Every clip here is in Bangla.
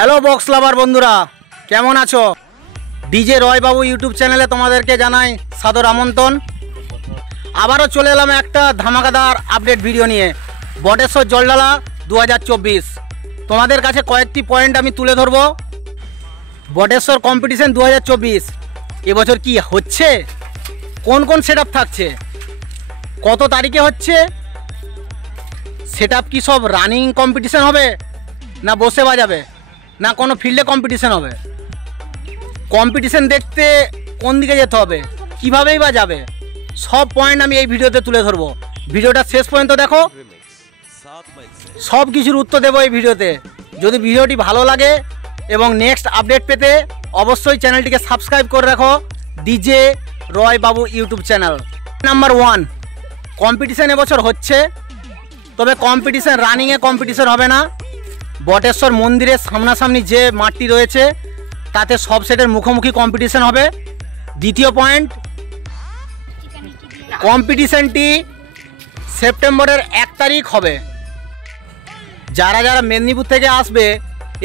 হ্যালো বক্স লাভার বন্ধুরা, কেমন আছো? ডিজে রয় বাবু ইউটিউব চ্যানেলে তোমাদেরকে জানাই সাদর আমন্ত্রণ। আবারও চলে এলাম একটা ধামাকাদার আপডেট ভিডিও নিয়ে। বটেশ্বর জলডালা 2024 তোমাদের কাছে কয়েকটি পয়েন্ট আমি তুলে ধরব। বটেশ্বর কম্পিটিশন 2024 এবছর কি হচ্ছে, কোন কোন সেট থাকছে, কত তারিখে হচ্ছে, সেট কি সব রানিং কম্পিটিশন হবে না বসে বাজাবে না কোনো ফিল্ডে কম্পিটিশন হবে, কম্পিটিশন দেখতে কোন দিকে যেতে হবে, কীভাবেই বা যাবে, সব পয়েন্ট আমি এই ভিডিওতে তুলে ধরবো। ভিডিওটা শেষ পর্যন্ত দেখো, সব কিছুর উত্তর দেবো এই ভিডিওতে। যদি ভিডিওটি ভালো লাগে এবং নেক্সট আপডেট পেতে অবশ্যই চ্যানেলটিকে সাবস্ক্রাইব করে রাখো, ডিজে রয় বাবু ইউটিউব চ্যানেল। নাম্বার 1, কম্পিটিশান এবছর হচ্ছে, তবে কম্পিটিশান রানিংয়ে কম্পিটিশান হবে না। বটেশ্বর মন্দিরের সামনাসামনি যে মাঠটি রয়েছে তাতে সব সেটের মুখোমুখি কম্পিটিশান হবে। দ্বিতীয় পয়েন্ট, কম্পিটিশানটি সেপ্টেম্বরের 1 তারিখ হবে। যারা যারা মেদিনীপুর থেকে আসবে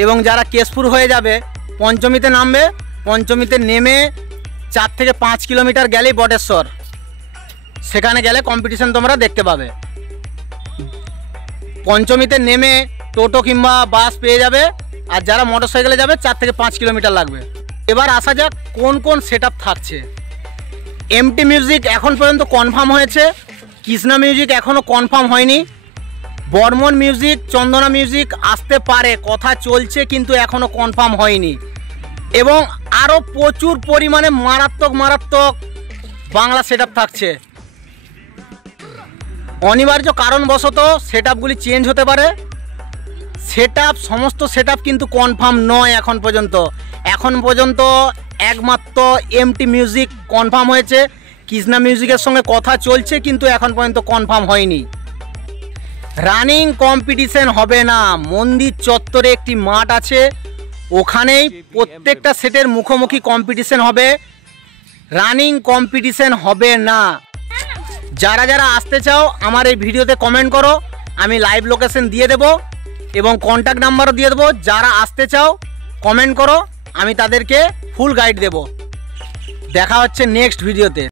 এবং যারা কেশপুর হয়ে যাবে পঞ্চমীতে নামবে, পঞ্চমীতে নেমে 4 থেকে 5 কিলোমিটার গেলেই বটেশ্বর, সেখানে গেলে কম্পিটিশান তোমরা দেখতে পাবে। পঞ্চমীতে নেমে টোটো কিংবা বাস পেয়ে যাবে, আর যারা মোটর সাইকেলে যাবে 4 থেকে 5 কিলোমিটার লাগবে। এবার আসা যাক কোন কোন সেট থাকছে। এমটি মিউজিক এখন পর্যন্ত কনফার্ম হয়েছে, কৃষ্ণা মিউজিক এখনও কনফার্ম হয়নি, বর্মন মিউজিক, চন্দনা মিউজিক আসতে পারে, কথা চলছে কিন্তু এখনও কনফার্ম হয়নি। এবং আরও প্রচুর পরিমাণে মারাত্মক বাংলা সেট থাকছে। অনিবার্য কারণবশত সেট আপগুলি চেঞ্জ হতে পারে। সমস্ত সেট কিন্তু কনফার্ম নয় এখন পর্যন্ত একমাত্র এমটি মিউজিক কনফার্ম হয়েছে। কৃষ্ণা মিউজিকের সঙ্গে কথা চলছে কিন্তু এখন পর্যন্ত কনফার্ম হয়নি। রানিং কম্পিটিশন হবে না, মন্দির চত্বরে একটি মাঠ আছে, ওখানেই প্রত্যেকটা সেটের মুখোমুখি কম্পিটিশন হবে, রানিং কম্পিটিশন হবে না। যারা যারা আসতে চাও আমার এই ভিডিওতে কমেন্ট করো, আমি লাইভ লোকেশন দিয়ে দেবো এবং কন্ট্যাক্ট নাম্বারও দিয়ে দেবো। যারা আসতে চাও কমেন্ট করো, আমি তাদেরকে ফুল গাইড দেব। দেখা হচ্ছে নেক্সট ভিডিওতে।